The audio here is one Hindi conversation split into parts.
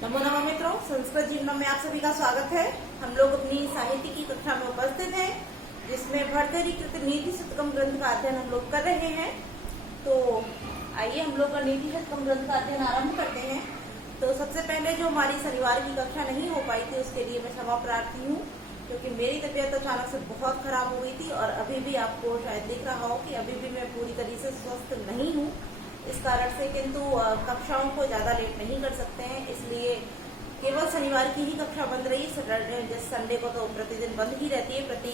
नमो नमः मित्रों, संस्कृत जीवनम में आप सभी का स्वागत है। हम लोग अपनी साहित्य की कक्षा में उपस्थित हैं, जिसमें भर्तृहरि कृत नीति शतकम ग्रंथ का अध्ययन हम लोग कर रहे हैं। तो आइए हम लोग नीति शतकम ग्रंथ का अध्ययन आरंभ करते हैं। तो सबसे पहले जो हमारी शनिवार की कक्षा नहीं हो पाई थी, उसके लिए मैं क्षमा प्रार्थी हूँ, क्योंकि मेरी तबीयत अचानक से बहुत खराब हो गई थी और अभी भी आपको शायद दिख रहा हो कि अभी भी मैं पूरी तरीके से स्वस्थ नहीं हूँ इस कारण से। किंतु कक्षाओं को ज्यादा लेट नहीं कर सकते हैं, इसलिए केवल शनिवार की ही कक्षा बंद रही। सैटरडे संडे को तो प्रतिदिन बंद ही रहती है, प्रति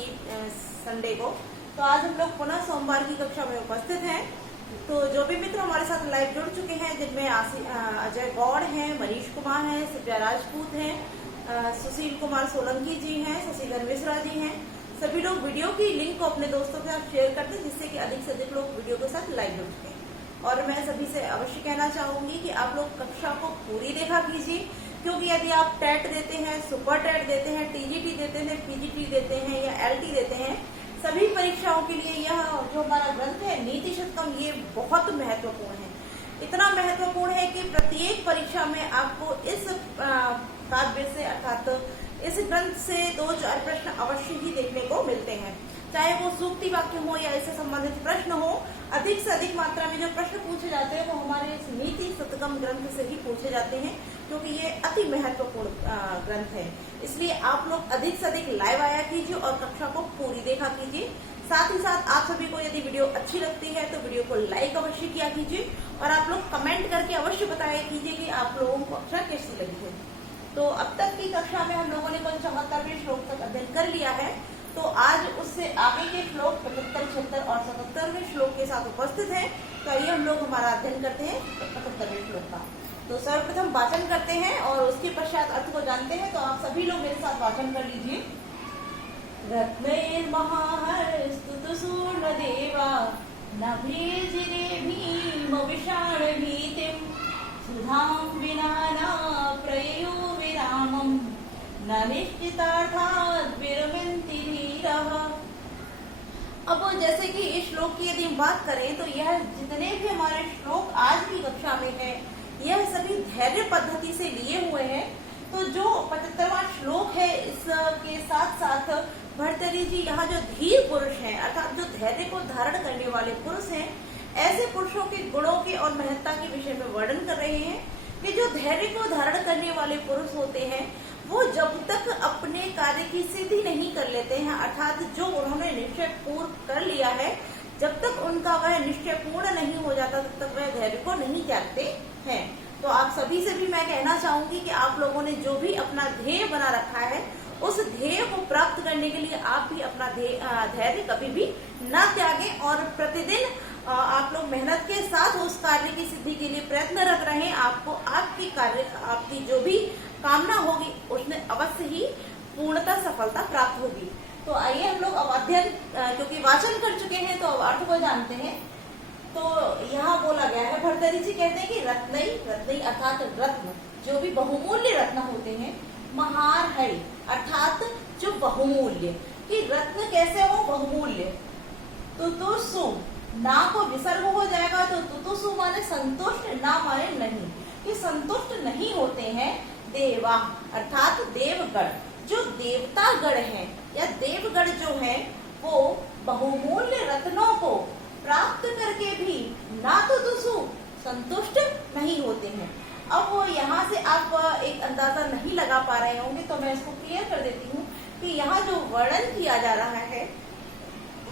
संडे को। तो आज हम लोग पुनः सोमवार की कक्षा में उपस्थित हैं। तो जो भी मित्र हमारे साथ लाइव जुड़ चुके हैं, जिनमें अजय गौड़ हैं, मनीष कुमार हैं, सिप्या राजपूत हैं, सुशील कुमार सोलंकी जी हैं, शशिधर मिश्रा जी हैं, सभी लोग वीडियो की लिंक को अपने दोस्तों के साथ शेयर करते हैं, जिससे कि अधिक से अधिक लोग वीडियो के साथ लाइव जुड़ सकें। और मैं सभी से अवश्य कहना चाहूंगी कि आप लोग कक्षा को पूरी देखा कीजिए, क्योंकि यदि आप टेट देते हैं, सुपर टेट देते हैं, टीजीटी देते हैं, पीजीटी देते हैं या एलटी देते हैं, सभी परीक्षाओं के लिए यह जो हमारा ग्रंथ है नीति शतकम, ये बहुत महत्वपूर्ण है। इतना महत्वपूर्ण है कि प्रत्येक परीक्षा में आपको इस काव्य से अर्थात इस ग्रंथ से 2-4 प्रश्न अवश्य ही देखने को मिलते हैं, चाहे वो सूक्ति वाक्य हो या इससे संबंधित प्रश्न हो। अधिक से अधिक मात्रा में जो प्रश्न पूछे जाते हैं वो हमारे इस नीति शतकम ग्रंथ से ही पूछे जाते हैं, क्योंकि ये अति महत्वपूर्ण ग्रंथ है। इसलिए आप लोग अधिक से अधिक लाइव आया कीजिए और कक्षा को पूरी देखा कीजिए। साथ ही साथ आप सभी को यदि वीडियो अच्छी लगती है तो वीडियो को लाइक अवश्य किया कीजिए और आप लोग कमेंट करके अवश्य बताया कीजिए कि आप लोगों को कक्षा कैसी लगी है। तो अब तक की कक्षा में हम लोगों ने कुल 74वें श्लोक तक अध्ययन कर लिया है। तो आज उससे आगे के श्लोक 75, 76 और 77वें श्लोक के साथ उपस्थित हैं। तो आइए हम लोग हमारा अध्ययन करते हैं 75वें श्लोक का। तो सर्वप्रथम वाचन करते हैं और उसके पश्चात अर्थ को जानते हैं। तो आप सभी लोग मेरे साथ वाचन कर लीजिए। रत्नैर्महास्तुतसूर्ण देवा नभेजिरे भीम विषाण भीतिं सुधां विना न प्रययो विरामं न निश्चितार्थात् विरमन्ति धीरः। अब जैसे कि इस श्लोक की यदि हम बात करें तो यह जितने भी हमारे श्लोक आज की कक्षा में है, यह सभी धैर्य पद्धति से लिए हुए हैं। तो जो 75वां श्लोक है, इसके साथ साथ भर्तृहरि जी यहाँ जो धीर पुरुष हैं, अर्थात जो धैर्य को धारण करने वाले पुरुष हैं, ऐसे पुरुषों के गुणों के और महत्ता के विषय में वर्णन कर रहे हैं कि जो धैर्य को धारण करने वाले पुरुष होते हैं, वो जब तक अपने कार्य की सिद्धि नहीं कर लेते हैं, अर्थात जो उन्होंने निश्चय पूर्ण कर लिया है, जब तक उनका वह निश्चय पूर्ण नहीं हो जाता, तब तक वह धैर्य को नहीं त्यागते हैं। तो आप सभी से भी मैं कहना चाहूंगी कि आप लोगों ने जो भी अपना ध्येय बना रखा है, उस ध्येय को प्राप्त करने के लिए आप भी अपना धैर्य कभी भी न त्यागें और प्रतिदिन आप लोग मेहनत के साथ उस कार्य की सिद्धि के लिए प्रयत्नरत रहें। आपको आपकी जो भी कामना होगी उसमें अवश्य ही पूर्णतः सफलता प्राप्त होगी। तो आइए हम लोग अब अध्ययन, क्योंकि वाचन कर चुके हैं तो अब अर्थ को जानते हैं। तो यहाँ बोला गया है, भर्तृहरि जी कहते हैं कि रत्नई अर्थात रत्न, जो भी बहुमूल्य रत्न होते हैं, महार है अर्थात जो बहुमूल्य, कि रत्न कैसे हो बहुमूल्य। तुतुसु ना को विसर्ग हो जाएगा, तो तुतुसु माने संतुष्ट, ना माने नहीं, कि संतुष्ट नहीं होते हैं। देवा अर्थात देवगण, जो देवता गण है या देवगण जो है, वो बहुमूल्य रत्नों को प्राप्त करके भी ना तो तुतुसु संतुष्ट नहीं होते हैं। अब वो यहाँ से आप एक अंदाजा नहीं लगा पा रहे होंगे, तो मैं इसको क्लियर कर देती हूँ कि यहाँ जो वर्णन किया जा रहा है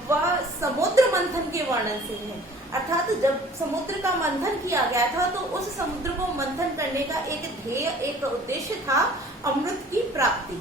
वह समुद्र मंथन के वर्णन से है। अर्थात जब समुद्र का मंथन किया गया था, तो उस समुद्र को मंथन करने का एक ध्येय, एक उद्देश्य था अमृत की प्राप्ति।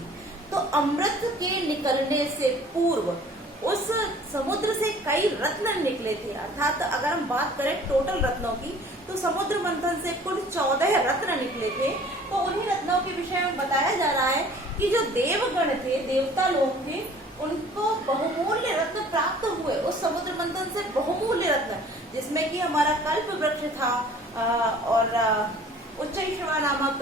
तो अमृत के निकलने से पूर्व उस समुद्र से कई रत्न निकले थे। अर्थात अगर हम बात करें टोटल रत्नों की, तो समुद्र मंथन से कुल 14 रत्न निकले थे। तो उन्हीं रत्नों के विषय में बताया जा रहा है कि जो देवगण थे, देवता लोग थे, उनको बहुमूल्य रत्न प्राप्त हुए उस समुद्र मंथन से। बहुमूल्य रत्न जिसमें कि हमारा कल्प वृक्ष था और उच्चैश्रवा नामक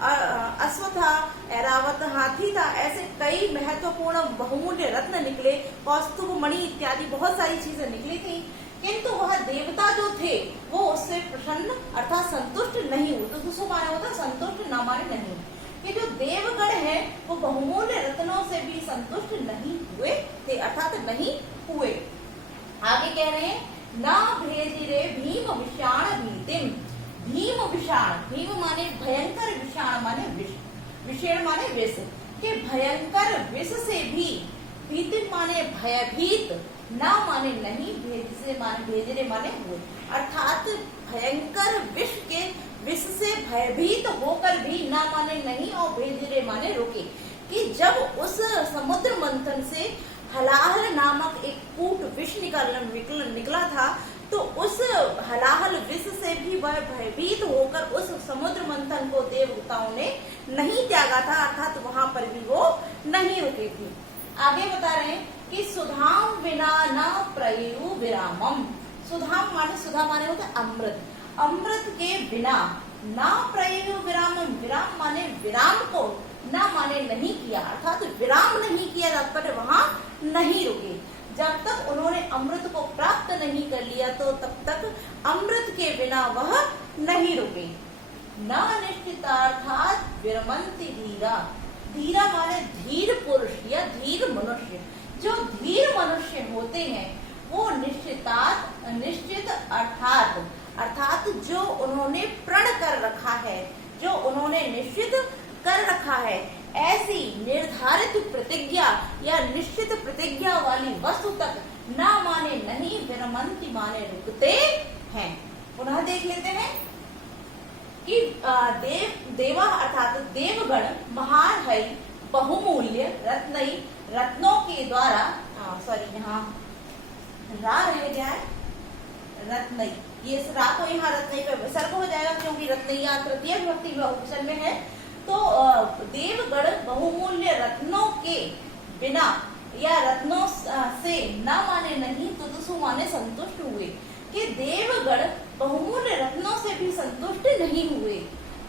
अश्व था, ऐरावत हाथी था, ऐसे कई महत्वपूर्ण बहुमूल्य रत्न निकले, कौस्तुभ मणि इत्यादि बहुत सारी चीजें निकली थी। किंतु वह देवता जो थे वो उससे प्रसन्न अर्थात संतुष्ट नहीं हुए। तो दोस्तों माने होता संतुष्ट, ना माने नहीं। कि जो देवगण है वो बहुमूल्य रत्नों से भी संतुष्ट नहीं हुए थे, अर्थात नहीं हुए। आगे कह रहे हैं ना भेजिरे भीम विषाण भीतिम। भीम विषाण, भीम माने भयंकर, विषाण माने विष, विषेण माने विष, के भयंकर विष से भी, भीतिम माने भयभीत, ना माने नहीं, भेज से माने भेजरे माने हुए, अर्थात भयंकर विष से भयभीत होकर भी, ना माने नहीं और भेजरे माने रुके। कि जब उस समुद्र मंथन से हलाहल नामक एक कूट विष निकला था, तो उस हलाहल विष से भी वह भयभीत होकर उस समुद्र मंथन को देवताओं ने नहीं त्यागा था, अर्थात वहां पर भी वो नहीं रुके थे। आगे बता रहे हैं कि सुधाम विना न प्रयु विरामम। सुधाम माने, सुधा माने होता है अमृत, अमृत के बिना, ना प्रयु विरामम, विराम माने विराम को, ना माने नहीं किया, अर्थात विराम नहीं किया, जब तक वहां नहीं रुके। जब तक उन्होंने अमृत को प्राप्त नहीं कर लिया तो तब तक अमृत के बिना वह नहीं रुके। न निश्चितार्थात विरमंति धीरा। धीरा माने धीर पुरुष या धीर मनुष्य। जो धीर मनुष्य होते हैं वो निश्चित अर्थात जो उन्होंने प्रण कर रखा है, जो उन्होंने निश्चित कर रखा है, ऐसी निर्धारित प्रतिज्ञा या निश्चित प्रतिज्ञा वाली वस्तु तक ना माने नहीं, विरमंति माने रुकते हैं। पुनः देख लेते हैं कि देवा अर्थात देवगण महान है, बहुमूल्य रत्नों के द्वारा, सॉरी यहाँ रा रह गया है, रत्नई, ये रा को यहाँ रत्नई पे विसर्ग हो जाएगा क्योंकि रत्नैया तृतीय विभक्ति बहुवचन में है। तो देवगण बहुमूल्य रत्नों के बिना या रत्नों से न माने नहीं, तुदसु माने संतुष्ट हुए। कि देवगण बहुमूल्य रत्नों से भी संतुष्ट नहीं हुए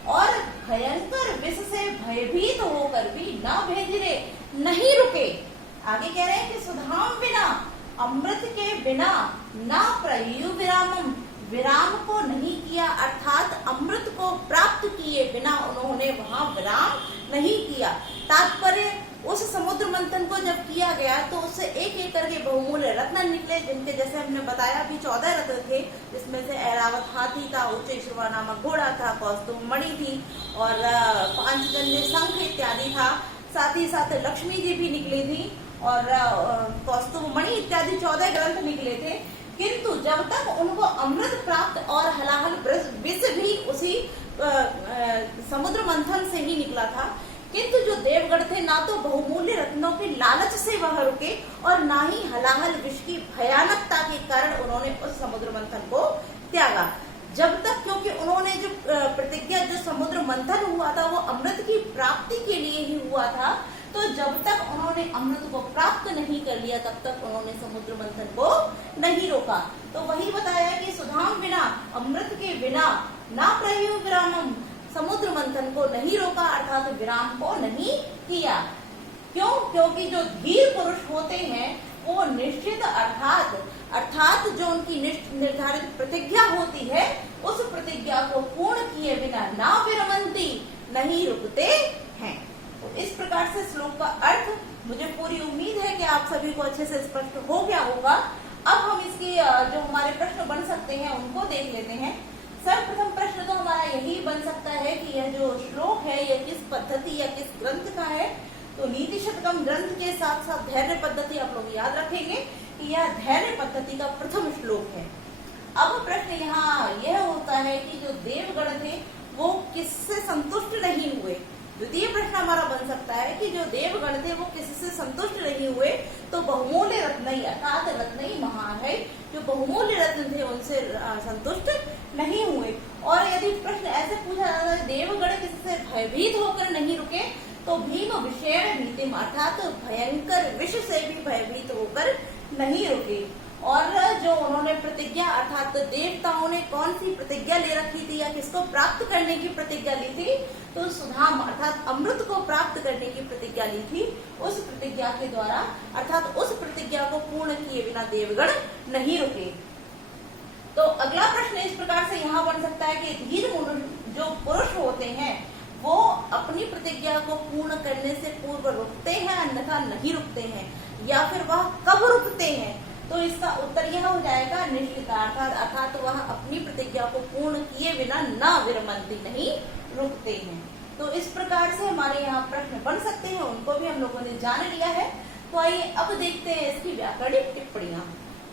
और भयंकर विष से भयभीत होकर भी न भेजरे, नहीं रुके। आगे कह रहे हैं कि सुधाम बिना, अमृत के बिना, ना प्रयु विरामम, विराम को नहीं किया, अर्थात अमृत को प्राप्त किए बिना उन्होंने वहां विराम नहीं किया। तात्पर्य उस समुद्र मंथन को जब किया गया तो उससे एक एक करके बहुमूल्य रत्न निकले, जिनके जैसे हमने बताया अभी 14 रत्न थे, जिसमें से ऐरावत हाथी था, उच्च श्रवा नामक घोड़ा था, कौस्तुभ मणि थी और 5 जन्य शंख इत्यादि था। साथ ही साथ लक्ष्मी जी भी निकली थी और कौस्तुभ मणि इत्यादि 14 ग्रंथ निकले थे। किंतु जब तक उनको अमृत प्राप्त और हलाहल विष भी उसी समुद्र मंथन से ही निकला था, किंतु जो देवगण थे ना तो बहुमूल्य रत्नों के लालच से वह रुके और ना ही हलाहल विष की भयानकता के कारण उन्होंने उस समुद्र मंथन को त्यागा। जब तक, क्योंकि उन्होंने जो प्रतिज्ञा, जो समुद्र मंथन हुआ था वो अमृत की प्राप्ति के लिए ही हुआ था, तो जब तक उन्होंने अमृत को प्राप्त नहीं कर लिया तब तक उन्होंने समुद्र मंथन को नहीं रोका। तो वही बताया कि सुधाम बिना, अमृत के बिना, ना प्रयु विरामम, समुद्र मंथन को नहीं रोका, अर्थात विराम को नहीं किया। क्यों? क्योंकि जो धीर पुरुष होते हैं वो निश्चित अर्थात जो उनकी निर्धारित प्रतिज्ञा होती है उस प्रतिज्ञा को पूर्ण किए बिना ना विरमंती, नहीं रुकते हैं। तो इस प्रकार से श्लोक का अर्थ मुझे पूरी उम्मीद है कि आप सभी को अच्छे से स्पष्ट हो गया होगा। अब हम इसकी जो हमारे प्रश्न बन सकते हैं उनको देख लेते हैं। सर्वप्रथम प्रश्न तो हमारा यही बन सकता है कि यह जो श्लोक है यह किस पद्धति या किस ग्रंथ का है। तो नीति शतकम ग्रंथ के साथ साथ धैर्य पद्धति आप लोग याद रखेंगे कि यह धैर्य पद्धति का प्रथम श्लोक है। अब प्रश्न यहाँ यह होता है कि जो देवगण थे वो किससे संतुष्ट नहीं हुए। द्वितीय प्रश्न हमारा बन सकता है कि जो देवगण थे वो किससे संतुष्ट नहीं हुए, तो बहुमूल्य रत्नई अर्थात रत्नई महान है, जो बहुमूल्य रत्न थे उनसे संतुष्ट नहीं हुए। और यदि प्रश्न ऐसे पूछा जाता है देवगण किससे भयभीत होकर नहीं रुके, तो भीम विषेण भीतिम अर्थात भयंकर विष से भी भयभीत होकर नहीं रुके। और जो उन्होंने प्रतिज्ञा अर्थात देवताओं ने कौन सी प्रतिज्ञा ले रखी थी या किसको प्राप्त करने की प्रतिज्ञा ली थी, तो सुधाम अर्थात अमृत को प्राप्त करने की प्रतिज्ञा ली थी। उस प्रतिज्ञा के द्वारा अर्थात उस प्रतिज्ञा को पूर्ण किए बिना देवगण नहीं रुके। तो अगला प्रश्न इस प्रकार से यहाँ बन सकता है कि धीर जो पुरुष होते हैं वो अपनी प्रतिज्ञा को पूर्ण करने से पूर्व रुकते हैं अन्यथा नहीं रुकते हैं, या फिर वह कब रुकते हैं? तो इसका उत्तर यह हो जाएगा निश्चितार्थात्, अर्थात वह अपनी प्रतिज्ञा को पूर्ण किए बिना न विरमन्ति, नहीं रुकते हैं। तो इस प्रकार से हमारे यहाँ प्रश्न बन सकते हैं, उनको भी हम लोगों ने जान लिया है। तो आइए अब देखते हैं इसकी व्याकरणिक टिप्पणियां।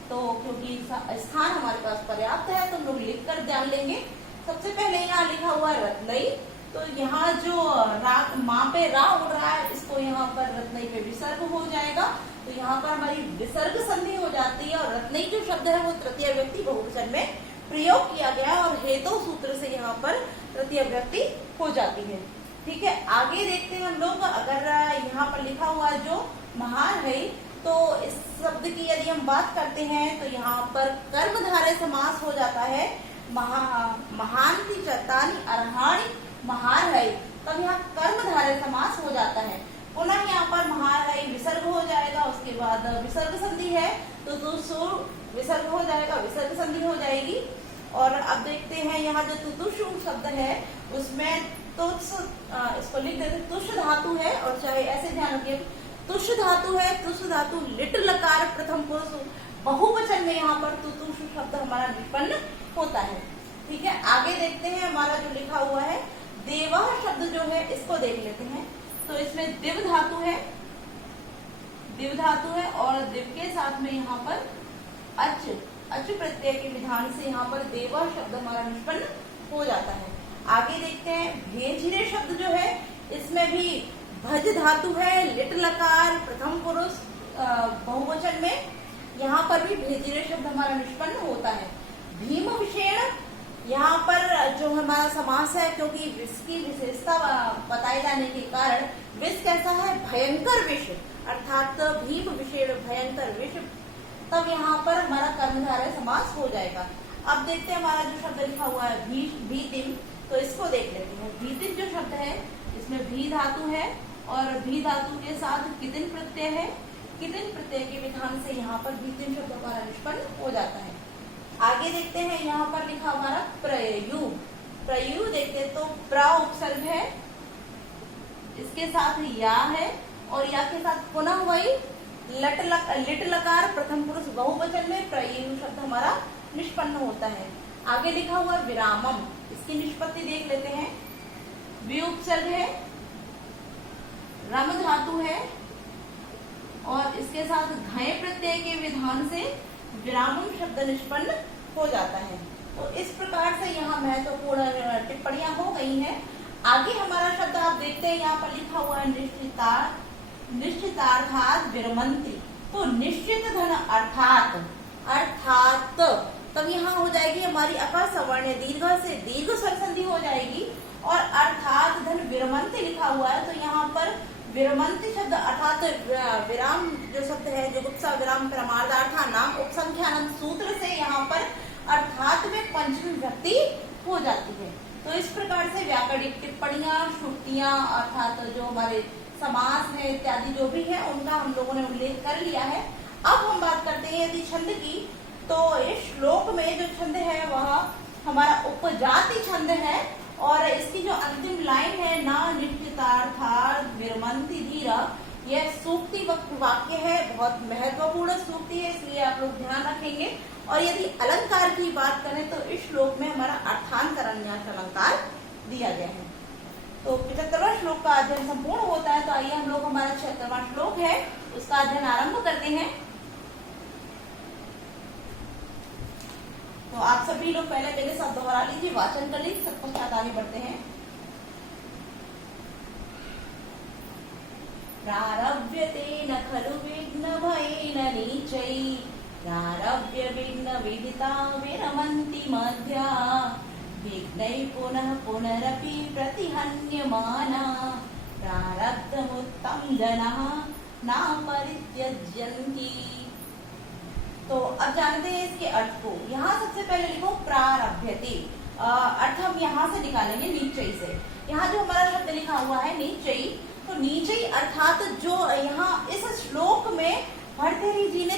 तो क्योंकि स्थान हमारे पास पर्याप्त है तो हम लोग लिख कर जान लेंगे। सबसे पहले यहाँ लिखा हुआ है रत्नई, तो यहाँ जो माँ पे रा उड़ रहा है इसको यहाँ पर रत्नई पे विसर्ग हो जाएगा, तो यहाँ पर हमारी विसर्ग संधि हो जाती है। और रत्नई जो शब्द है वो तृतीय व्यक्ति बहुवचन में प्रयोग किया गया और हेतु सूत्र से यहाँ पर तृतीय व्यक्ति हो जाती है। ठीक है, आगे देखते हैं हम लोग। अगर यहाँ पर लिखा हुआ जो महान है, तो इस शब्द की यदि हम बात करते हैं तो यहाँ पर कर्मधारय समास हो जाता है। महांति चतानि अर्हाणि महार है, तब यहाँ कर्मधारय समास हो जाता है। पुनः यहाँ पर महार है विसर्ग हो जाएगा, उसके बाद विसर्ग संधि है तो विसर्ग हो जाएगा, विसर्ग संधि हो जाएगी। और अब देखते हैं यहाँ जो तुतुषु शब्द है उसमें तुष, इसको लिख देते तुष धातु है, और चाहे ऐसे ध्यान रखिए तुष धातु है। तुष धातु लिट लकार प्रथम पुरुष बहुवचन में यहाँ पर तुतुषु शब्द हमारा निष्पन्न होता है। ठीक है, आगे देखते हैं हमारा जो लिखा हुआ है देवः शब्द जो है इसको देख लेते हैं। तो इसमें दिव धातु है, दिव धातु है और दिव के साथ में यहाँ पर अच प्रत्यय के विधान से यहाँ पर देवः शब्द हमारा निष्पन्न हो जाता है। आगे देखते हैं भेजिरे शब्द जो है इसमें भी भज धातु है, लिट लकार प्रथम पुरुष बहुवचन में, यहाँ पर भी भेजिरे शब्द हमारा निष्पन्न होता है। भीम विषेण यहाँ पर जो हमारा समास है, क्योंकि विष की विशेषता बताए जाने के कारण विष कैसा है, भयंकर विष, अर्थात भीम विषेण भयंकर विष, तब यहाँ पर हमारा कर्मधारय समास हो जाएगा। अब देखते हैं हमारा जो शब्द लिखा हुआ है भीतिम, तो इसको देख लेते हैं। भीतिम जो शब्द है इसमें भी धातु है और भी धातु के साथ कितिन प्रत्यय है। कितिन प्रत्यय के विधान से यहाँ पर भीतिम शब्द हमारा निष्पन्न हो जाता है। आगे देखते हैं यहाँ पर लिखा हमारा प्रययु। प्रययु देखते हैं तो प्र उपसर्ग है, इसके साथ या है और या के साथ पुनः वही लिट लकार प्रथम पुरुष बहुवचन में प्रययु शब्द हमारा निष्पन्न होता है। आगे लिखा हुआ विरामम, इसकी निष्पत्ति देख लेते हैं। वि उपसर्ग है, रम धातु है और इसके साथ घय प्रत्यय के विधान से विरामम शब्द निष्पन्न हो जाता है। तो इस प्रकार से यहाँ महत्वपूर्ण टिप्पणियां हो गई हैं। आगे हमारा शब्द आप देखते हैं यहाँ पर लिखा हुआ है निश्चितार्थात् विरमन्ति, तो निश्चित धन अर्थात, अर्थात तब यहाँ हो जाएगी हमारी अकार सवर्ण दीर्घ से दीर्घ स्वर संधि हो जाएगी और अर्थात धन विरमन्ति लिखा हुआ है, तो यहाँ पर विरमन्ति शब्द अर्थात विराम जो शब्द है जुगुप्सा विराम परमार्थार्था नाम उपसंख्यानंद सूत्र से यहाँ पर अर्थात में पंचमी विभक्ति हो जाती है। तो इस प्रकार से व्याकरणिक टिप्पणियां, श्रुतियां अर्थात जो हमारे समास है इत्यादि जो भी है उनका हम लोगों ने उल्लेख कर लिया है। अब हम बात करते हैं यदि छंद की, तो इस श्लोक में जो छंद है वह हमारा उपजाति छंद है और इसकी जो अंतिम लाइन है ना निश्चितार्थात् विरमन्ति धीरा, यह सूक्ति वाक्य है, बहुत महत्वपूर्ण सूक्ति है, इसलिए आप लोग ध्यान रखेंगे। और यदि अलंकार की बात करें तो इस श्लोक में हमारा अर्थांतरन्यास अलंकार दिया गया है। तो 75वां श्लोक का अध्ययन संपूर्ण होता है। तो आइए हम लोग हमारा 76वां श्लोक है उसका अध्ययन आरंभ करते हैं। तो आप सभी लोग पहले मेरे साथ दोहरा लीजिए, वाचन कर लीजिए, तत्पश्चात आगे बढ़ते हैं। प्रारभ्यते न खलु विघ्न भयेन नीचै, प्रारभ्य विघ्न विदिता विरमन्ति मध्या, विघ्नै पुनः पुनरपि प्रतिहन्यमाना, प्रारब्धमुत्तं जनाः न परित्यज्यन्ति। तो अब जानते हैं इसके अर्थ को। यहाँ सबसे पहले लिखो प्रारभ्यते, अर्थ हम यहाँ से निकालेंगे नीचई से। यहाँ जो हमारा शब्द लिखा हुआ है नीचई, तो नीचई अर्थात जो यहाँ इस श्लोक में भर्तृहरि जी ने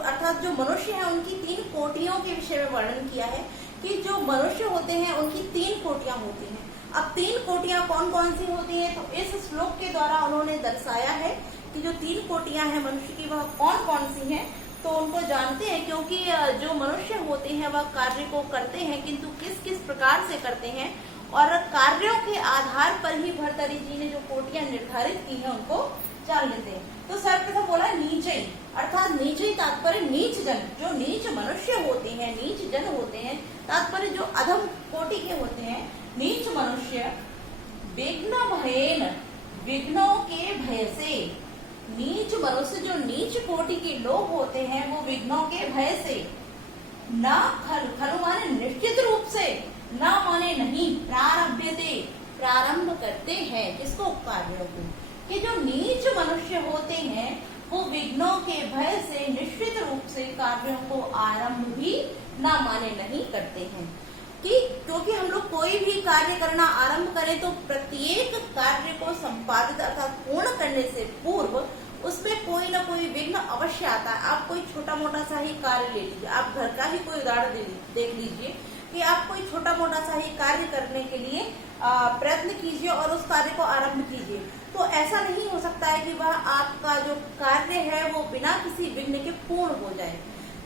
अर्थात जो मनुष्य है उनकी 3 कोटियों के विषय में वर्णन किया है कि जो मनुष्य होते हैं उनकी 3 कोटियां होती हैं। अब 3 कोटियां कौन कौन सी होती हैं, तो इस श्लोक के द्वारा उन्होंने दर्शाया है कि जो 3 कोटियां हैं मनुष्य की वह कौन कौन सी हैं। तो उनको जानते हैं, क्योंकि जो मनुष्य होते हैं वह कार्य को करते हैं, किंतु किस किस प्रकार से करते हैं, और कार्यों के आधार पर ही भर्तृहरि जी ने जो कोटियां निर्धारित की हैं उनको जान लेते हैं। तो सर्वप्रथम बोला नीचई, अर्थात नीचई तात्पर्य नीच जन, जो नीच मनुष्य होते हैं, नीच जन होते हैं, तात्पर्य जो अधम कोटि के होते हैं, नीच मनुष्य, विघ्न भयेन, विघ्नों के भय से, नीच मनुष्य जो नीच कोटि के लोग होते हैं वो विघ्नों के भय से, न खलु, खलु माने निश्चित रूप से, न माने नहीं, प्रारभ्यते, प्रारंभ करते हैं, किसको, कार्यों को, कि जो नीच मनुष्य होते हैं वो विघ्नों के भय से निश्चित रूप से कार्यों को आरंभ भी न माने नहीं करते हैं। कि क्योंकि हम लोग कोई भी कार्य करना आरंभ करें तो प्रत्येक कार्य को संपादित अर्थात पूर्ण करने से पूर्व उसमें कोई ना कोई विघ्न अवश्य आता है। आप कोई छोटा मोटा सा ही कार्य ले लीजिए, आप घर का ही कोई उदाहरण देख लीजिए कि आप कोई छोटा मोटा सा ही कार्य करने के लिए प्रयत्न कीजिए और उस कार्य को आरंभ कीजिए, तो ऐसा नहीं हो सकता है कि वह आपका जो कार्य है वो बिना किसी विघ्न के पूर्ण हो जाए।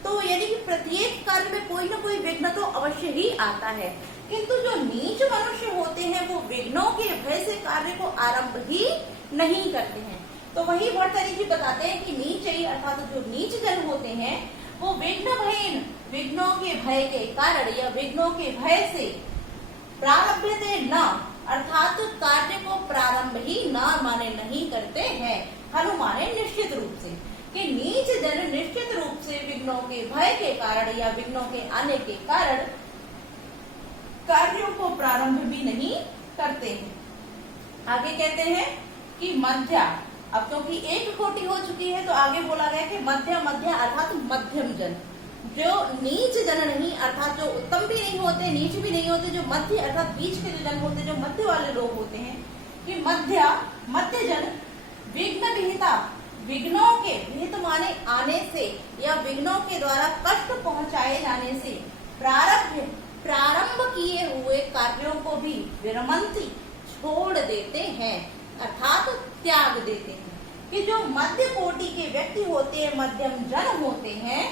तो यानी कि प्रत्येक कार्य में कोई ना कोई विघ्न तो अवश्य ही आता है, किंतु जो नीच मनुष्य होते हैं वो विघ्नों के भय से कार्य को आरंभ ही नहीं करते हैं। तो वही भर्तृहरि जी बताते हैं कि नीच ही अर्थात जो नीच जन होते हैं वो विघ्न भयेन, विघ्नों के भय के कारण या विघ्नों के भय से, प्रारभ्यते न, अर्थात कार्य को प्रारंभ ही न माने नहीं करते हैं, खलु माने निश्चित रूप से, कि नीच जन निश्चित रूप से विघ्नों के भय के कारण या विघ्नों के आने के कारण कार्यों को प्रारंभ भी नहीं करते हैं। आगे कहते हैं कि मध्या, अब क्योंकि एक कोटि हो चुकी है तो आगे बोला गया कि मध्य, मध्य अर्थात मध्यम जन, जो नीच जन नहीं अर्थात जो उत्तम भी नहीं होते नीच भी नहीं होते, जो मध्य अर्थात बीच के जो जन होते हैं, जो मध्य वाले लोग होते हैं, कि मध्य जन विघ्न विहिता, विघ्नों के, विहित माने आने से या विघ्नों के द्वारा कष्ट पहुंचाए जाने से, प्रारंभ किए हुए कार्यों को भी विरमंती, छोड़ देते हैं अर्थात त्याग देते हैं। कि जो मध्य कोटि के व्यक्ति होते हैं, मध्यम जन होते हैं,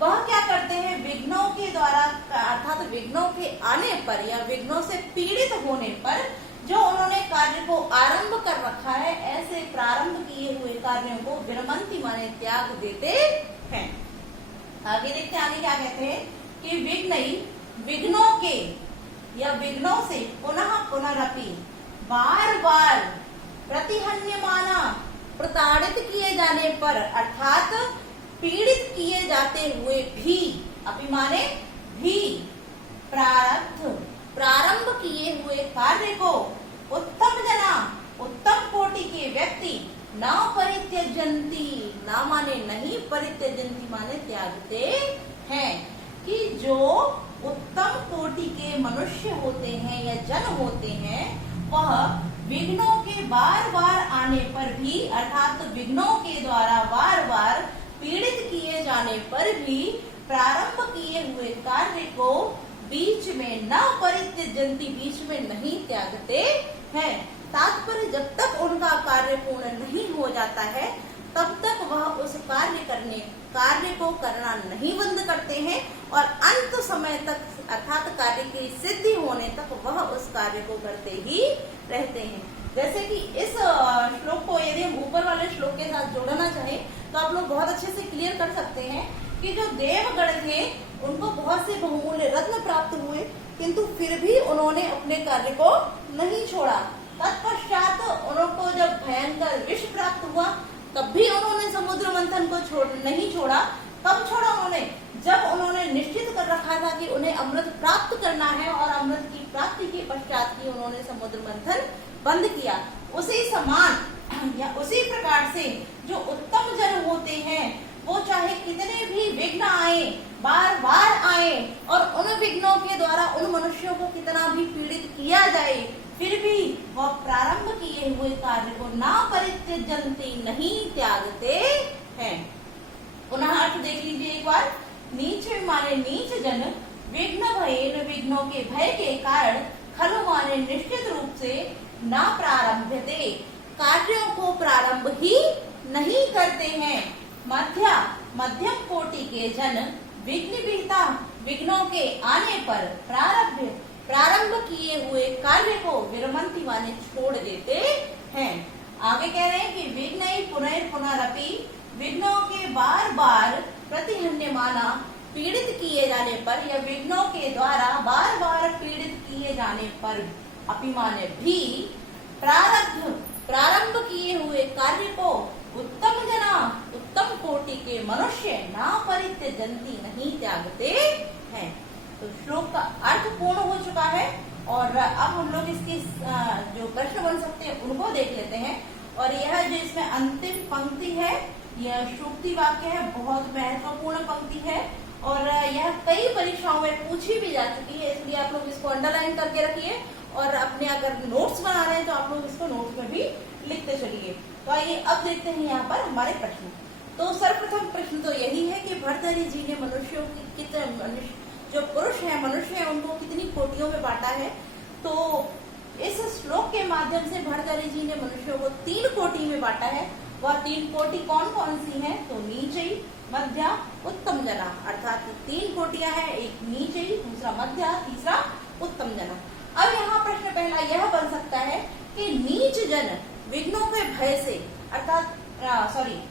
वह क्या करते हैं, विघ्नों के द्वारा अर्थात विघ्नों के आने पर या विघ्नों से पीड़ित होने पर जो उन्होंने कार्य को आरंभ कर रखा है, ऐसे प्रारंभ किए हुए कार्यों को विरमंती माने त्याग देते हैं। आगे देखते, आगे क्या कहते हैं कि विघ्नई, विघ्नों के या विघ्नों से पुनः पुनरपि, बार बार, प्रतिहन्यमाना, प्रताड़ित किए जाने पर अर्थात पीड़ित किए जाते हुए भी, अपि माने भी, प्रारंभ किए हुए कार्य को उत्तम जना, उत्तम कोटि के व्यक्ति न परित्यजंती, न माने नहीं, परित्यजंती माने त्यागते हैं। कि जो उत्तम कोटि के मनुष्य होते हैं या जन होते हैं वह विघ्नों के बार बार आने पर भी अर्थात विघ्नों के द्वारा बार बार पीड़ित किए जाने पर भी प्रारंभ किए हुए कार्य को बीच में न परित्यजंती, बीच में नहीं त्यागते हैं। तात्पर्य जब तक उनका कार्य पूर्ण नहीं हो जाता है तब तक वह उस कार्य को करना नहीं बंद करते हैं और अंत समय तक अर्थात कार्य की सिद्धि होने तक वह उस कार्य को करते ही रहते हैं। जैसे कि इस श्लोक को यदि हम ऊपर वाले श्लोक के साथ जोड़ना चाहें तो आप लोग बहुत अच्छे से क्लियर कर सकते हैं कि जो देवगण थे उनको बहुत से बहुमूल्य रत्न प्राप्त हुए, किंतु फिर भी उन्होंने अपने कार्य को नहीं छोड़ा। तत्पश्चात उनको जब भयंकर विष प्राप्त हुआ तब भी उन्होंने समुद्र मंथन को नहीं छोड़ा। कब छोड़ा उन्होंने? जब उन्होंने निश्चित कर रखा था कि उन्हें अमृत प्राप्त करना है और अमृत की प्राप्ति के पश्चात ही उन्होंने समुद्र मंथन बंद किया। उसी समान या उसी प्रकार से जो उत्तम जन होते हैं वो चाहे कितने भी विघ्न आए, बार बार आए और उन विघ्नों के द्वारा उन मनुष्यों को कितना भी पीड़ित किया जाए, फिर भी वह प्रारंभ किए हुए कार्य को ना परित्यजंती, नहीं त्यागते हैं। पुनः अर्थ देख लीजिए एक बार। नीच माने नीच जन, विघ्न भयेन विघ्नों के भय के कारण, खलु माने निश्चित रूप से, न प्रारंभते कार्यों को प्रारंभ ही नहीं करते हैं। मध्यम कोटि के जन विघ्न विहिता विघ्नों के आने पर प्रारंभ किए हुए कार्य को विरमंती माने छोड़ देते हैं। आगे कह रहे हैं कि विघ्न पुनरपि विघ्नों के बार बार प्रतिहन्यमाना पीड़ित किए जाने पर या विघ्नों के द्वारा बार बार पीड़ित किए जाने पर अपिमाने भी प्रारंभ किए हुए कार्य को उत्तम कोटि के मनुष्य ना परित्यजन्ति नहीं त्यागते हैं। तो श्लोक का अर्थ पूर्ण हो चुका है और अब हम लोग इसकी जो प्रश्न बन सकते हैं उनको देख लेते हैं। और यह जो इसमें अंतिम पंक्ति है, यह सूक्ति वाक्य है, बहुत महत्वपूर्ण पंक्ति है और यह कई परीक्षाओं में पूछी भी जा चुकी है, इसलिए आप लोग इसको अंडरलाइन करके रखिए और अपने अगर नोट्स बना रहे हैं तो आप लोग इसको नोट्स में भी लिखते चलिए। तो आइए अब देखते हैं यहाँ पर हमारे प्रश्न। तो सर्वप्रथम प्रश्न तो यही है कि भर्तृहरि जी ने मनुष्यों की कितने जो पुरुष है मनुष्य है उनको कितनी कोटियों में बांटा है। तो इस श्लोक के माध्यम से भर्तृहरि जी ने मनुष्यों को 3 कोटि में बांटा है। वह 3 कोटि कौन कौन सी है? तो नीचई, मध्य, उत्तम जना, अर्थात 3 कोटियां हैं, एक नीचई, दूसरा मध्य, तीसरा उत्तम जना। अब यहाँ प्रश्न पहला यह बन सकता है कि नीच जन विघ्नों के भय से, अर्थात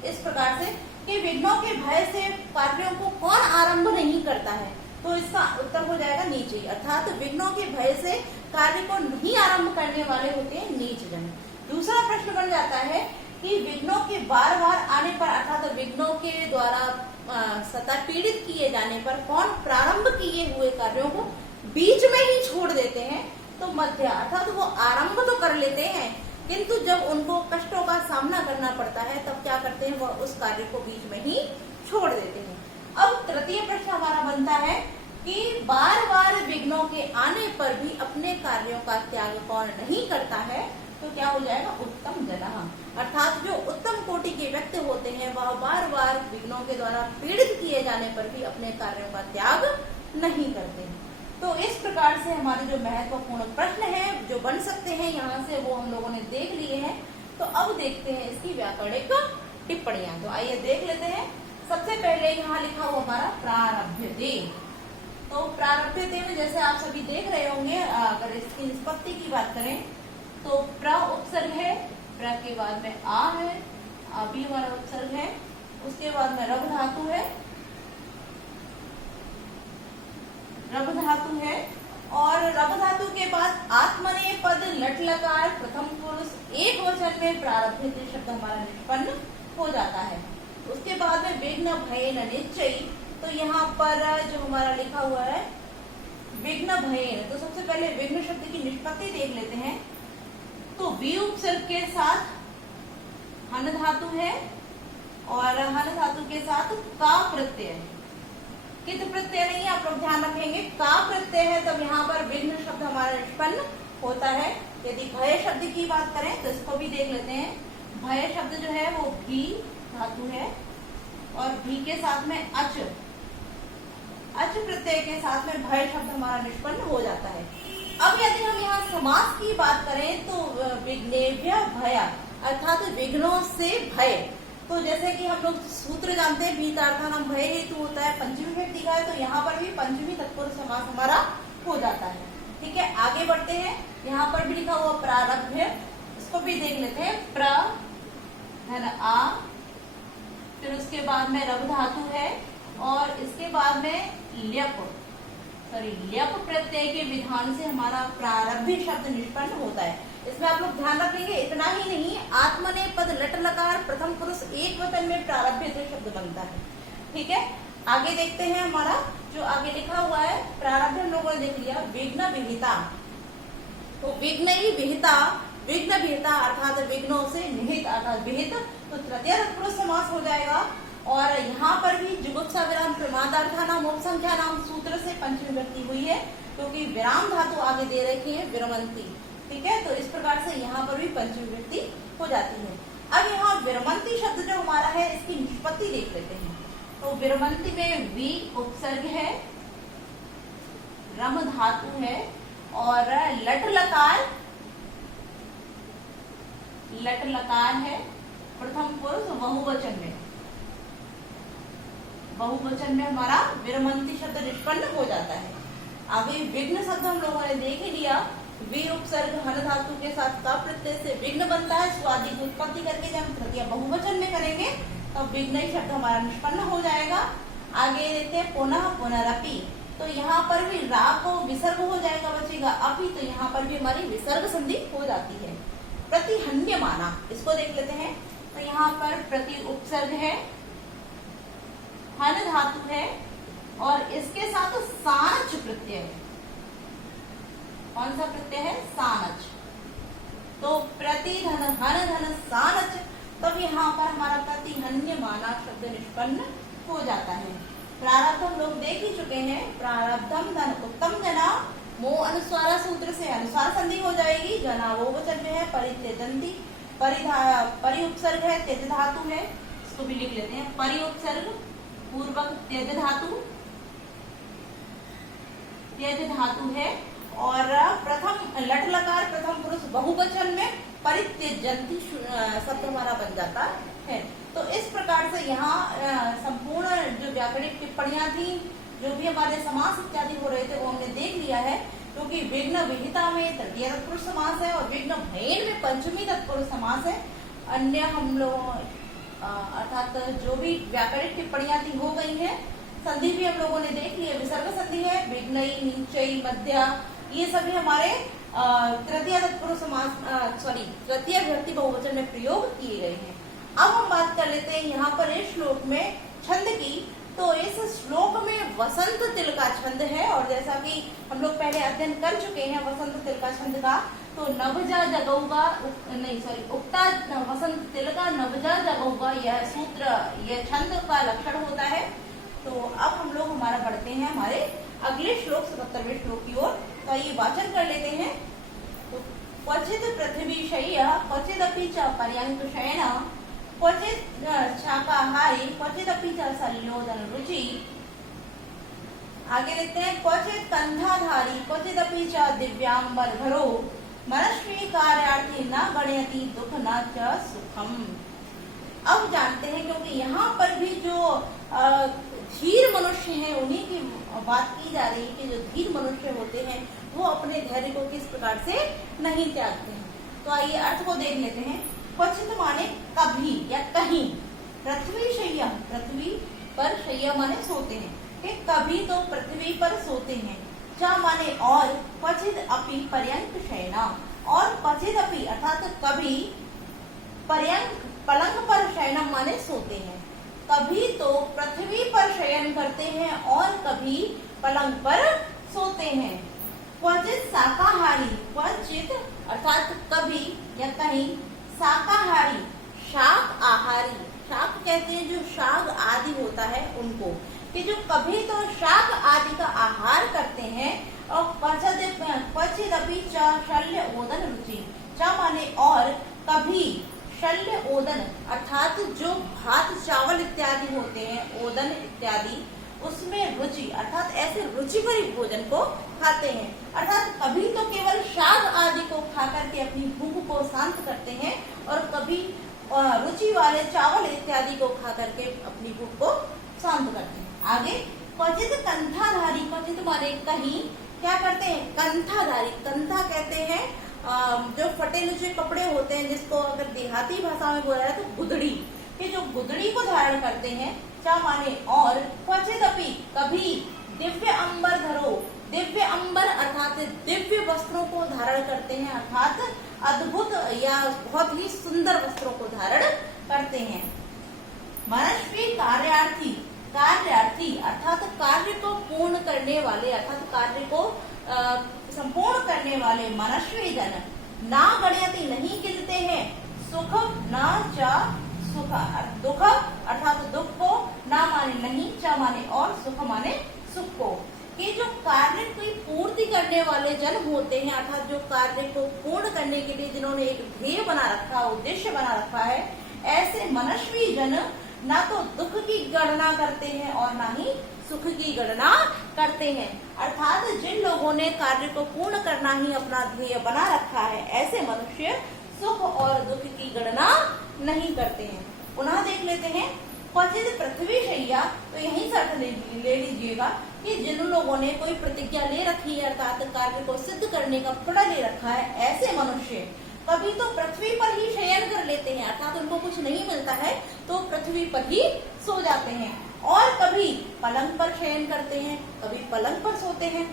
इस प्रकार से कि विघ्नों के भय से कार्यों को कौन आरंभ नहीं करता है। तो इसका उत्तर हो जाएगा नीच, अर्थात विघ्नों के भय से कार्य को नहीं आरंभ करने वाले होते हैं नीच जन। दूसरा प्रश्न बन जाता है कि विघ्नों के बार बार आने पर, अर्थात विघ्नों के द्वारा सदा पीड़ित किए जाने पर कौन प्रारंभ किए हुए कार्यों को बीच में ही छोड़ देते हैं। तो मध्य, अर्थात वो आरंभ तो कर लेते हैं किंतु जब उनको कष्टों का सामना करना पड़ता है तब क्या करते हैं, वह उस कार्य को बीच में ही छोड़ देते हैं। अब तृतीय प्रश्न हमारा बनता है कि बार बार विघ्नों के आने पर भी अपने कार्यों का त्याग कौन नहीं करता है। तो क्या हो जाएगा, उत्तम जना, अर्थात जो उत्तम कोटि के व्यक्ति होते हैं वह बार बार विघ्नों के द्वारा पीड़ित किए जाने पर भी अपने कार्यों का त्याग नहीं करते। तो इस प्रकार से हमारे जो महत्वपूर्ण प्रश्न हैं जो बन सकते हैं यहाँ से वो हम लोगों ने देख लिए हैं। तो अब देखते हैं इसकी व्याकरणिक टिप्पणियां। तो आइए देख लेते हैं। सबसे पहले यहाँ लिखा हुआ हमारा प्रारभ्यते। तो प्रारभ्यते में जैसे आप सभी देख रहे होंगे, अगर इसकी निष्पत्ति की बात करें तो प्र उपसर्ग है, प्र के बाद में आ है, आ भी हमारा उपसर्ग है, उसके बाद में रभ धातु है, रभ धातु है और रभ धातु के बाद आत्मनेय पद लट लकार प्रथम पुरुष एक वचन में प्रारभ्यते शब्द हमारा निष्पन्न हो जाता है। उसके बाद में विघ्न भयेन निश्चयी। तो यहाँ पर जो हमारा लिखा हुआ है विघ्न भयेन, तो सबसे पहले विघ्न शब्द की निष्पत्ति देख लेते हैं। तो वी उपसर्ग के साथ हन धातु है और हन धातु के साथ का प्रत्यय है, कित प्रत्यय नहीं है, आप लोग ध्यान रखेंगे। का प्रत्यय है तब यहाँ पर विघ्न शब्द हमारा निष्पन्न होता है। यदि भय शब्द की बात करें तो इसको भी देख लेते हैं। भय शब्द जो है वो भी धातु है और भी के साथ में अच प्रत्यय के साथ में भय शब्द हमारा निष्पन्न हो जाता है। अब यदि हम यहाँ समास की बात करें तो विघ्नेभ्य भय, अर्थात विघ्नों से भय। तो जैसे कि हम लोग सूत्र जानते हैं भीतार्था नाम भय हेतु होता है, पंचमी व्यक्ति का है, तो यहाँ पर भी पंचमी तत्पुरुष समास हमारा हो जाता है। ठीक है, आगे बढ़ते हैं। यहाँ पर भी लिखा हुआ प्रारभ्य, इसको भी देख लेते हैं। प्र है ना, आ, फिर उसके बाद में रभ धातु है और इसके बाद में ल्यप प्रत्यय के विधान से हमारा प्रारब्ध शब्द निष्पन्न होता है। इसमें आप लोग ध्यान रखेंगे, इतना ही नहीं, आत्मनेय पद लट लकार प्रथम पुरुष एक वचन में प्रारब्ध शब्द बनता है। ठीक है, आगे देखते हैं। हमारा जो आगे लिखा हुआ है प्रारब्ध हम लोगों ने देख लिया। विघ्न विहिता, तो विघ्न ही विहिता, विघ्न विहिता अर्थात विघ्नों से निहित अर्थात विहित, तो तृतीय तत्पुरुष समास हो जाएगा। और यहाँ पर भी जुगुप्सा विराम प्रमादार्था नाम उपसंख्या नाम सूत्र से पंचमी व्यक्ति हुई है क्योंकि विराम धातु आगे दे रखी है विरमंती। ठीक है, तो इस प्रकार से यहाँ पर भी पंचमी व्यक्ति हो जाती है। अब यहाँ विरमंती शब्द जो हमारा है इसकी निष्पत्ति देख लेते हैं। तो विरमंती में वी उपसर्ग है, रम धातु है और लट लकार है। प्रथम पुरुष बहुवचन में हमारा विरमंती शब्द निष्पन्न हो जाता है। आगे विघ्न शब्द हम लोगों ने देख ही लिया। वी उपसर्ग हन धातु के साथ का प्रत्यय से विघ्न बनता है। स्वादि की उत्पत्ति करके जब हम तृतीय बहुवचन में करेंगे तो विघ्न शब्द हमारा निष्पन्न हो जाएगा। आगे देते हैं पुनः पुनरपि, तो यहाँ पर भी रा को विसर्ग हो जाएगा, बचेगा अपि, तो यहाँ पर भी हमारी विसर्ग संधि हो जाती है। प्रतिहन्यमाना, इसको देख लेते हैं। तो यहाँ पर प्रति उपसर्ग है, हन धातु है और इसके साथ सानच प्रत्यय है। कौन सा प्रत्यय है? सानच। तो प्रति धन हन धन सानच, तब यहाँ पर हमारा प्रतिहन्यमाना शब्द निष्पन्न हो जाता है। प्रारब्ध हम लोग देख ही चुके हैं। प्रारब्धम धन उत्तम जना, मो अनुस्वार सूत्र से अनुस्वार संधि हो जाएगी। जना वो वचन में है। परित्यजंती, परि उपसर्ग है, त्यज धातु है, इसको भी लिख लेते हैं। परि उपसर्ग पूर्वक त्यज धातु है और प्रथम लट लकार प्रथम पुरुष बहुवचन में परित्यजंती शब्द हमारा बन जाता है। तो इस प्रकार से यहाँ संपूर्ण जो व्याकरणिक टिप्पणियां थी, जो भी हमारे समास इत्यादि हो रहे थे, वो हमने देख लिया है। क्योंकि विघ्न विहिता में तृतीय तत्पुरुष समास है और विघ्न भयन में पंचमी तत्पुरुष समास है। अन्य हम लोग अर्थात जो भी व्याकरणिक टिप्पणियां थी हो गई हैं। संधि भी हम लोगों ने देख ली है। विसर्ग संधि है, विघ्नई, नीचई, मध्या, ये सभी हमारे तृतीय तत्पुरुष समास तृतीय विभक्ति बहुवचन में प्रयोग किए गए हैं। अब हम बात कर लेते हैं यहाँ पर इस श्लोक में छंद की। तो इस श्लोक में वसंत तिल का छंद है और जैसा कि हम लोग पहले अध्ययन कर चुके हैं वसंत तिल का छंद का, तो नवजा जगौगा उक्ता वसंत तिल का नवजा जगौगा, यह सूत्र, यह छंद का लक्षण होता है। तो अब हम लोग हमारा बढ़ते हैं हमारे अगले श्लोक 77वें श्लोक की ओर। तो ये वाचन कर लेते हैं। तो क्वचित पृथ्वी शय्या क्वचिदपि च पर्यंक शयन, क्वचित शाकाहारी क्वचिदपि च संयोजन रुचि। आगे देखते हैं। क्वचित कंधाधारी क्वचिदपि च दिव्यांबरधरो, मनस्वी कार्यार्थी न गणयति दुख न च सुखम। अब जानते हैं, क्योंकि यहाँ पर भी जो धीर मनुष्य हैं उन्हीं की बात की जा रही है कि जो धीर मनुष्य होते हैं वो अपने धैर्य को किस प्रकार से नहीं त्यागते हैं। तो आइए अर्थ को देख लेते हैं। क्वचित माने कभी या कहीं, पृथ्वी शय्या, पृथ्वी पर शय्या माने सोते हैं, कि कभी तो पृथ्वी पर सोते हैं। च माने और, क्वचित अपि पर्यंक शयना, और क्वचित अपि अर्थात कभी, पर्यंक पलंग पर शयनम माने सोते हैं। कभी तो पृथ्वी पर शयन करते हैं और कभी पलंग पर सोते हैं। क्वचित शाकाहारी, क्वचित अर्थात कभी या कहीं शाकाहारी, शाक आहारी, शाक कहते हैं जो शाक आदि होता है उनको, कि जो कभी तो शाक आदि का आहार करते हैं। और क्वचित अपि च शल्य ओदन रुचि, च माने और, कभी शल्य ओदन अर्थात जो भात चावल इत्यादि होते हैं, ओदन इत्यादि, उसमें रुचि अर्थात ऐसे रुचिकरी भोजन को खाते हैं। अर्थात कभी तो केवल शाक आदि को खा करके अपनी भूख को शांत करते हैं और कभी रुचि वाले चावल इत्यादि को खा करके अपनी भूख को शांत करते हैं। आगे क्वचित कंठाधारी, क्वचित माने कहीं क्या करते हैं? कंठाधारी, कंठा कहते हैं जो फटे नुचे कपड़े होते हैं, जिसको अगर देहाती भाषा में बोला जाए तो गुदड़ी, कि जो गुदड़ी को धारण करते हैं। चा माने और, क्वचित अपि कभी, दिव्य अंबर धरो, दिव्य अंबर अर्थात दिव्य वस्त्रों को धारण करते हैं, अर्थात अद्भुत या बहुत ही सुंदर वस्त्रों को धारण करते हैं। मनस्वी कार्यार्थी, कार्यार्थी अर्थात कार्य को पूर्ण करने वाले, अर्थात कार्य को संपूर्ण करने वाले मनस्वी जन, ना गणयति नहीं गिनते हैं, सुख न च सुख, दुख अर्थात दुख को, ना माने नहीं, च माने और, सुख माने सुख को। कि जो कार्य की पूर्ति करने वाले जन होते हैं, अर्थात जो कार्य को पूर्ण करने के लिए जिन्होंने एक ध्येय बना रखा, उद्देश्य बना रखा है, ऐसे मनस्वी जन ना तो दुख की गणना करते हैं और ना ही सुख की गणना करते हैं। अर्थात जिन लोगों ने कार्य को पूर्ण करना ही अपना ध्येय बना रखा है, ऐसे मनुष्य सुख और दुख की गणना नहीं करते हैं। पुनः देख लेते हैं, क्वचित पृथ्वी शैया, तो यही से अर्थ ले लीजिएगा कि जिन लोगों ने कोई प्रतिज्ञा ले रखी है, अर्थात कार्य को सिद्ध करने का प्रण ले रखा है, ऐसे मनुष्य कभी तो पृथ्वी पर ही शयन कर लेते हैं, अर्थात उनको कुछ नहीं मिलता है तो पृथ्वी पर ही सो जाते हैं, और कभी पलंग पर शयन करते हैं, कभी पलंग पर सोते हैं,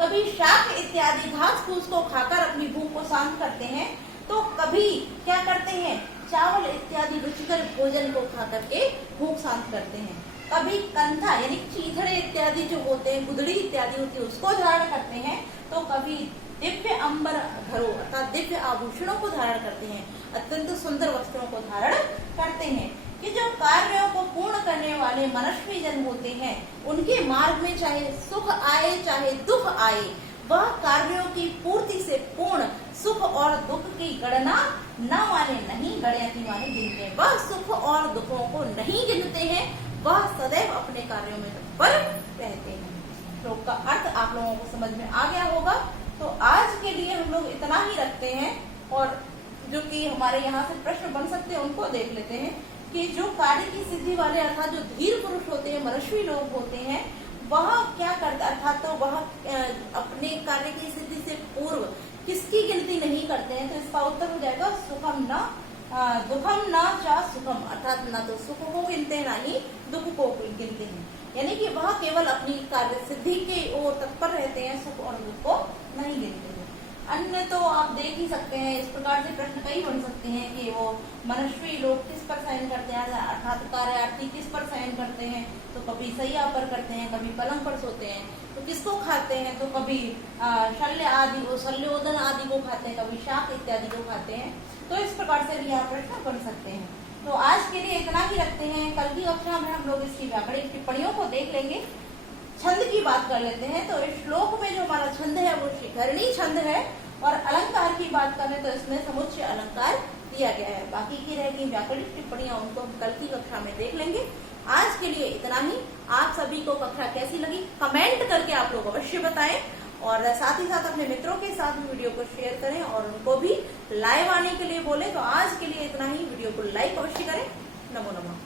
कभी शाक इत्यादि घास फूस को खाकर अपनी भूख को शांत करते हैं, तो कभी क्या करते हैं, चावल इत्यादि रुचिकर भोजन को खा करके भूख शांत करते हैं, कभी कंधा यानी चीथड़े इत्यादि जो होते हैं, गुदड़ी इत्यादि होती है, उसको धारण करते हैं, तो कभी दिव्य अंबर घरों अर्थात दिव्य आभूषणों को धारण करते हैं, अत्यंत सुंदर वस्त्रों को धारण करते हैं। कि जो कार्यों को पूर्ण करने वाले मनस्वी जन होते हैं, उनके मार्ग में चाहे सुख आए चाहे दुख आए, वह कार्यों की पूर्ति से पूर्ण सुख और दुख की गणना न माने नहीं गणयति माने गिनते हैं। वह सुख और दुखों को नहीं गिनते हैं, वह सदैव अपने कार्यों में तत्पर रहते हैं। श्लोक का अर्थ आप लोगों को समझ में आ गया होगा। तो आज के लिए हम लोग इतना ही रखते हैं, और जो कि हमारे यहाँ से प्रश्न बन सकते हैं उनको देख लेते हैं कि जो कार्य की सिद्धि वाले अर्थात जो धीर पुरुष होते हैं, मनस्वी लोग होते हैं, वह क्या करता अर्थात तो वह अपने कार्य की सिद्धि से पूर्व किसकी गिनती नहीं करते हैं, तो इसका उत्तर हो जाएगा सुखम न दुखम न चा सुखम, अर्थात न तो सुख को गिनते हैं ना ही दुख को गिनते हैं, यानी कि वह केवल अपनी कार्य सिद्धि के ओर तत्पर रहते हैं, सुख और दुख को नहीं गिनते हैं। अन्य तो आप देख ही सकते हैं, इस प्रकार से प्रश्न कई बन सकते हैं कि वो मनस्वी लोग किस पर शयन करते हैं, अर्थात कार्यार्थी किस पर शयन करते हैं, तो कभी सैया पर करते हैं, कभी पलंग पर सोते हैं, तो किसको खाते हैं, तो कभी शल्य आदि को शल्योदन आदि को खाते हैं, कभी शाक इत्यादि को खाते हैं। तो इस प्रकार से भी यहाँ प्रश्न बन सकते हैं। तो आज के लिए इतना ही रखते हैं। कल की कक्षा में हम लोग इसकी व्याकरणिक टिप्पणियों को देख लेंगे। छंद की बात कर लेते हैं। तो इस श्लोक में जो हमारा छंद है वो शिखरणी छंद है, और अलंकार की बात करें तो इसमें समुच्चय अलंकार दिया गया है। बाकी की रहेगी व्याकरणिक टिप्पणियां, उनको हम कल की कक्षा में देख लेंगे। आज के लिए इतना ही। आप सभी को कक्षा कैसी लगी कमेंट करके आप लोग अवश्य बताएं, और साथ ही साथ अपने मित्रों के साथ भी वीडियो को शेयर करें और उनको भी लाइव आने के लिए बोले। तो आज के लिए इतना ही। वीडियो को लाइक अवश्य करें। नमो नमः।